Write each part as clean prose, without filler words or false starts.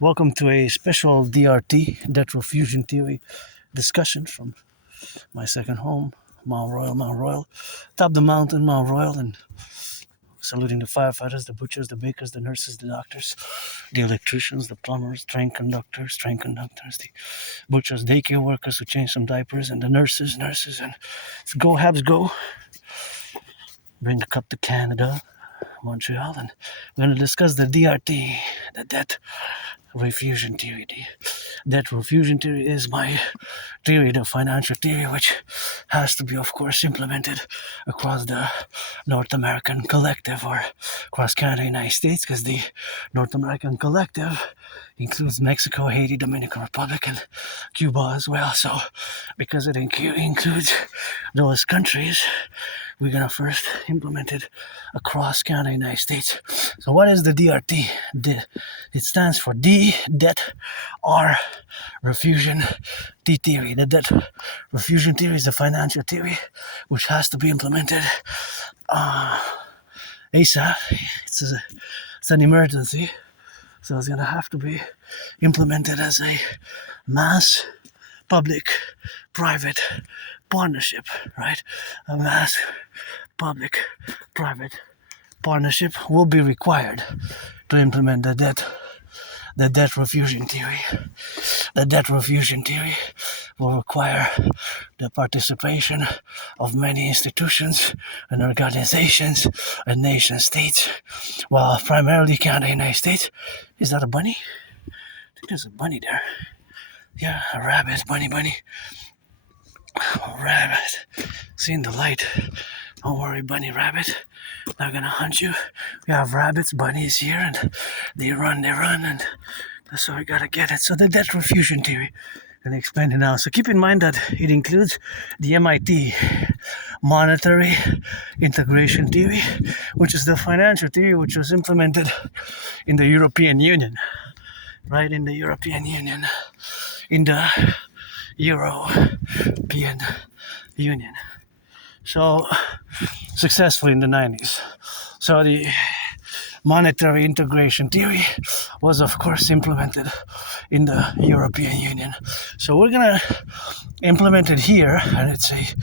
Welcome to a special DRT, Debt Refusion Theory discussion from my second home, Mount Royal. Top the mountain, Mount Royal, and saluting the firefighters, the butchers, the bakers, the nurses, the doctors, the electricians, the plumbers, train conductors, the butchers, daycare workers who change some diapers, and the nurses, and go Habs go. Bring the cup to Canada, Montreal, and we're going to discuss the DRT, the Debt Refusion Theory. Debt Refusion Theory is my theory, the financial theory, which has to be, of course, implemented across the North American collective or across Canada and United States, because the North American collective includes Mexico, Haiti, Dominican Republic, and Cuba as well. So because it includes those countries, we're going to first implement it across Canada and United States. So what is the DRT? It stands for D, Debt, R, Refusion, T theory. The Debt Refusion theory is the financial theory which has to be implemented ASAP. It's an emergency. So it's going to have to be implemented as a mass public-private partnership, right? A mass public-private partnership will be required to implement the debt refusion theory. The debt refusion theory will require the participation of many institutions and organizations and nation states, while primarily Canada and United States. Is that a bunny? I think there's a bunny there. Yeah, a rabbit, bunny. Oh, rabbit. Seeing the light. Don't worry, bunny, rabbit. Not gonna hunt you. We have rabbits, bunnies here, and they run, and that's how we gotta get it. So the debt refusion theory, I'm gonna explain it now. So keep in mind that it includes the MIT monetary integration theory, which is the financial theory which was implemented in the European Union, right? In the European Union, in the European Union. So successfully in the 90s. So the monetary integration theory was, of course, implemented in the European Union. So we're going to implement it here, and it's a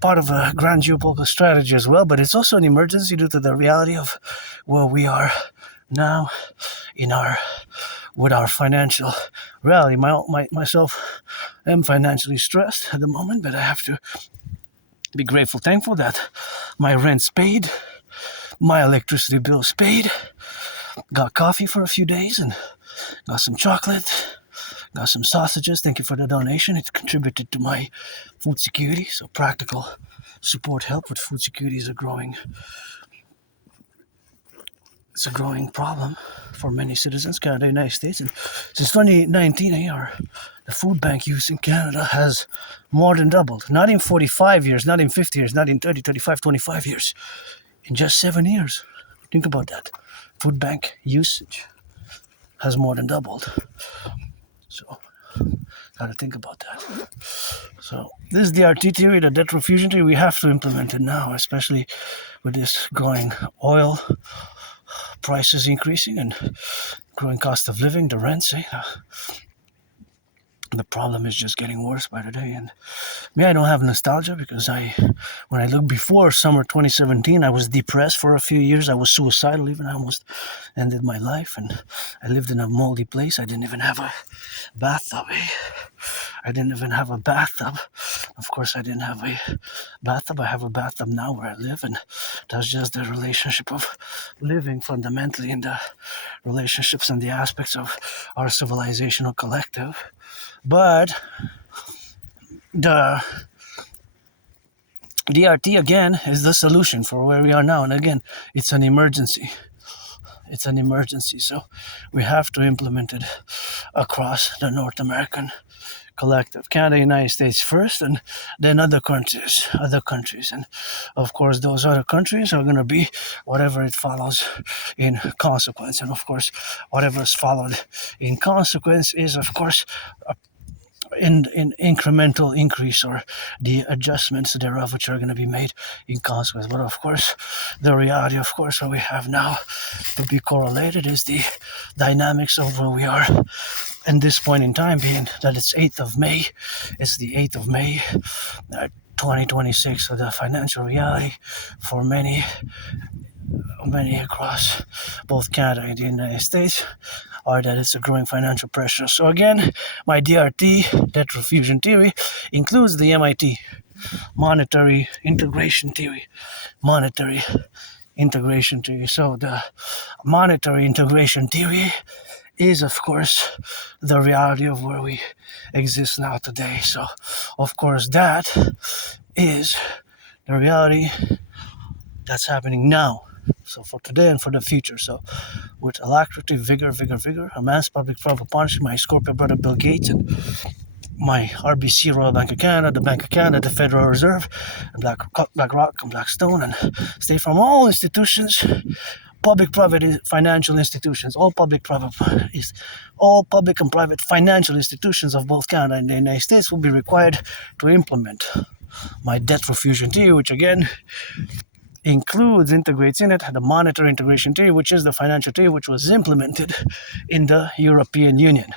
part of a grand geopolitical strategy as well, but it's also an emergency due to the reality of where we are now with our financial reality. Myself, am financially stressed at the moment, but I have to be grateful, thankful that my rent's paid, my electricity bill's paid, got coffee for a few days, and got some chocolate, got some sausages. Thank you for the donation. It contributed to my food security. So practical support help with food security is a growing problem for many citizens, Canada and United States. And since 2019, the food bank use in Canada has more than doubled. Not in 45 years, not in 50 years, not in 30, 35, 25 years. In just 7 years. Think about that. Food bank usage has more than doubled. So, gotta think about that. So, this DRT theory, the debt refusion theory, we have to implement it now, especially with this growing oil prices increasing and growing cost of living, the rents. The problem is just getting worse by the day. And me, I don't have nostalgia because when I look before summer 2017, I was depressed for a few years. I was suicidal even. I almost ended my life, and I lived in a moldy place. I didn't even have a bathtub. I didn't even have a bathtub. Of course, I didn't have a bathtub. I have a bathtub now where I live, and that's just the relationship of living fundamentally in the relationships and the aspects of our civilizational collective. But the DRT, again, is the solution for where we are now. And again, it's an emergency. So we have to implement it across the North American collective. Canada, United States first, and then other countries. And of course, those other countries are going to be whatever it follows in consequence. And of course, whatever is followed in consequence is, of course, in incremental increase or the adjustments thereof which are going to be made in consequence. But of course, the reality, of course, what we have now to be correlated is the dynamics of where we are in this point in time, being that it's 8th of May. It's the 8th of May, 2026. So the financial reality for many across both Canada and the United States are that it's a growing financial pressure. So again, my DRT, debt refusion theory, includes the MIT, monetary integration theory. Monetary integration theory. So the monetary integration theory is, of course, the reality of where we exist now today. So, of course, that is the reality that's happening now. So for today and for the future. So with alacrity, vigor, amass public-private partnership, my Scorpio brother Bill Gates, and my RBC, Royal Bank of Canada, the Bank of Canada, the Federal Reserve, and BlackRock and Blackstone, and stay from all institutions, public-private financial institutions, all public and private financial institutions of both Canada and the United States will be required to implement my debt refusion theory, which again integrates in it the monetary integration theory, which is the financial theory which was implemented in the European Union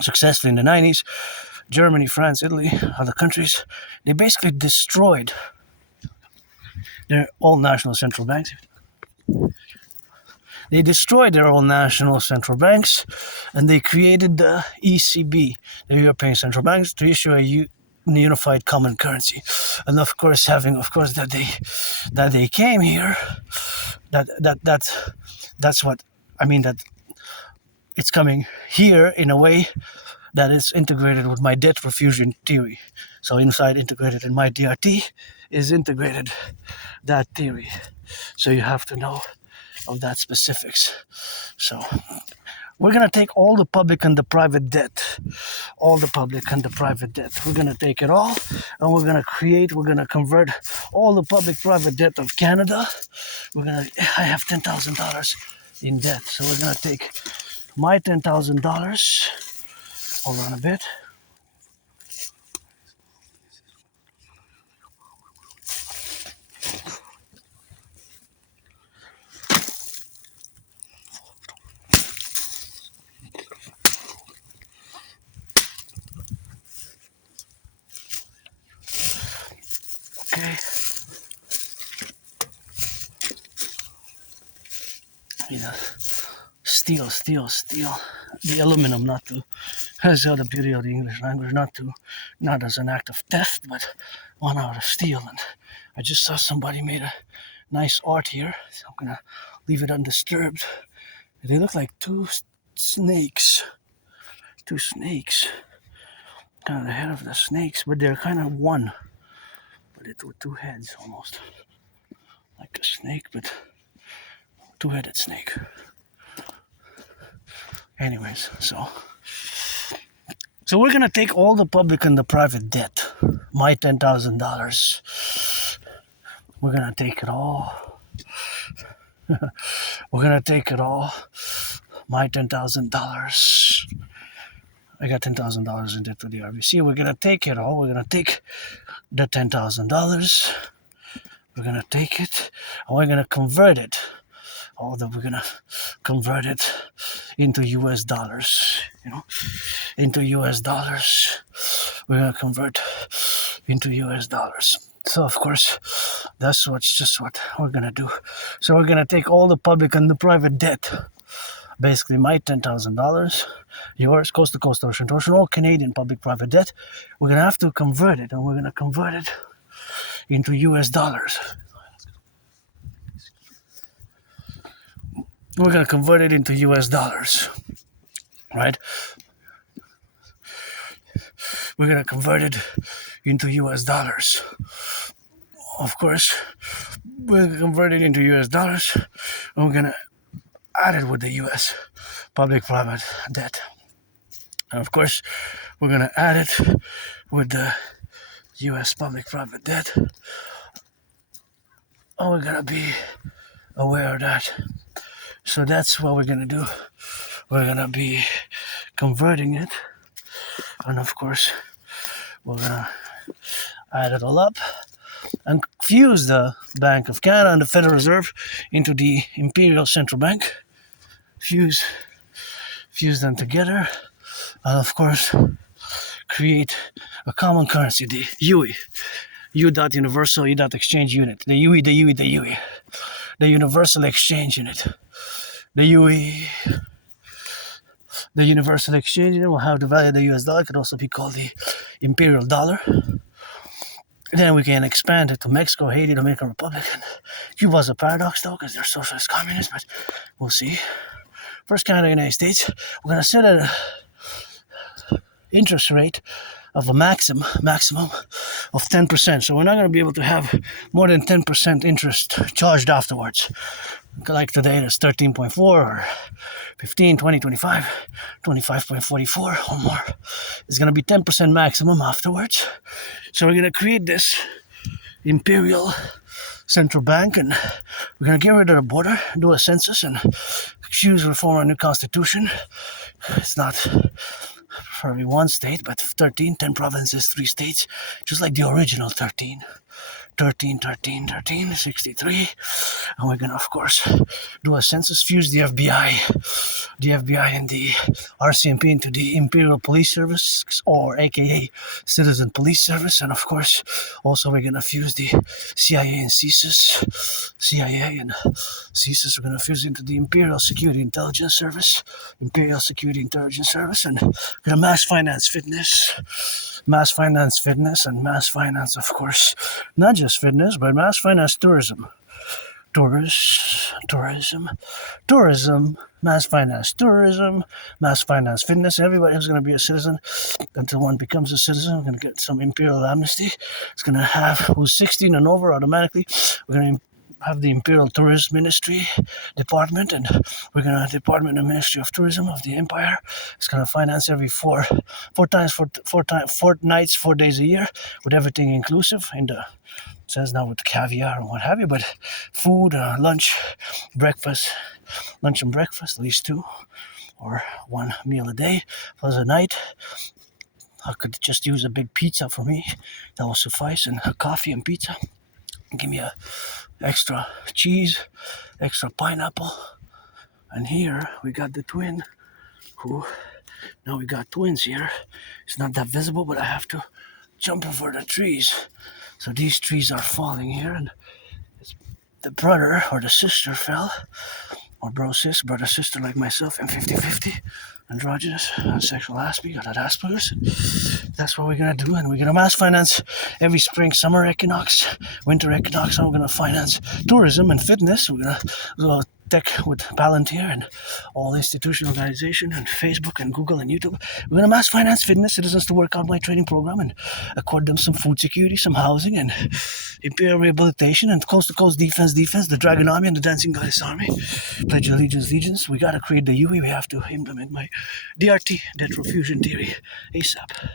successfully in the 90s. Germany, France, Italy, other countries, they basically destroyed their all national central banks. They destroyed their own national central banks, and they created the ECB, the European Central Banks, to issue a unified common currency. And of course, that they came here, that's what I mean. That it's coming here in a way that is integrated with my debt refusion theory. So inside integrated in my DRT is integrated that theory. So you have to know of that specifics. So we're going to take all the public and the private debt. We're going to take it all, and we're going to convert all the public-private debt of Canada. I have $10,000 in debt. So we're going to take my $10,000. Hold on a bit. Okay. Steel. The aluminum, not that's the other beauty of the English language, not as an act of theft, but one out of steel. And I just saw somebody made a nice art here, so I'm gonna leave it undisturbed. They look like two snakes, kind of the head of the snakes, but they're kind of one, but it's with two heads almost, like a snake, but two-headed snake. Anyways, so we're gonna take all the public and the private debt, my $10,000. We're gonna take it all. My $10,000. I got $10,000 in debt to the RBC. We're gonna take it all. We're gonna take the $10,000. We're gonna take it, and we're gonna convert it. We're gonna convert it into US dollars, into US dollars. We're gonna convert into US dollars. So of course, that's just what we're gonna do. So we're gonna take all the public and the private debt, basically my $10,000, yours, coast to coast, ocean to ocean, all Canadian public-private debt. We're gonna have to convert it, and we're gonna convert it into US dollars. We're going to convert it into US dollars, right? We're going to convert it into US dollars. Of course, we're going to convert it into US dollars, and we're going to add it with the US public-private debt. And of course, we're going to add it with the US public-private debt. And we're going to be aware of that. So that's what we're going to do. We're going to be converting it And of course, we're gonna add it all up and fuse the Bank of Canada and the Federal Reserve into the Imperial Central Bank. Fuse them together, and of course, create a common currency, the UE, U.Universal U.Exchange Unit, the UE, the Universal Exchange Unit, the UE. The Universal Exchange Unit will have the value of the US dollar. It could also be called the Imperial Dollar. Then we can expand it to Mexico, Haiti, Dominican Republic, and Cuba's a paradox though, because they're socialist communists, but we'll see. First Canada, United States, we're gonna set an interest rate of a maximum of 10%. So we're not gonna be able to have more than 10% interest charged afterwards. Like today, there's 13.4 or 15, 20, 25, 25.44 or more. It's going to be 10% maximum afterwards. So we're going to create this imperial central bank, and we're going to get rid of the border, do a census, and choose reform a new constitution. It's not for every one state, but 13, 10 provinces, 3 states, just like the original 13. 63. And we're gonna, of course, do a census, fuse the FBI and the RCMP into the Imperial Police Service, or aka Citizen Police Service. And of course, also we're gonna fuse the CIA and CSIS. We're gonna fuse into the Imperial Security Intelligence Service, and we're gonna mass finance fitness, and mass finance, of course, not just fitness, but mass finance tourism, mass finance tourism, mass finance fitness. Everybody who's going to be a citizen until one becomes a citizen, we're going to get some imperial amnesty. It's going to have who's 16 and over automatically. We're going to have the Imperial Tourism Ministry Department, and we're going to have the Department of Ministry of Tourism of the Empire. It's going to finance every four nights, 4 days a year, with everything inclusive. It says now with caviar and what have you, but food, lunch and breakfast, at least 2 or 1 meal a day plus a night. I could just use a big pizza for me. That will suffice, and a coffee and pizza. Give me a extra cheese, extra pineapple. And here we got the twin, now we got twins here. It's not that visible, but I have to jump over the trees. So these trees are falling here, and the brother or the sister fell, or brother, sister like myself, and 50-50, androgynous, sexual aspect, got that Asperger's. That's what we're going to do, and we're going to mass finance every spring, summer equinox, winter equinox, and we're going to finance tourism and fitness. We're going to tech with Palantir and all institutional organization and Facebook and Google and YouTube. We're going to mass finance fitness citizens to work on my training program and accord them some food security, some housing, and imperial rehabilitation, and coast-to-coast defense, the Dragon Army and the Dancing Goddess Army. Pledge allegiance. We got to create the UE. We have to implement my DRT, debt refusion theory, ASAP.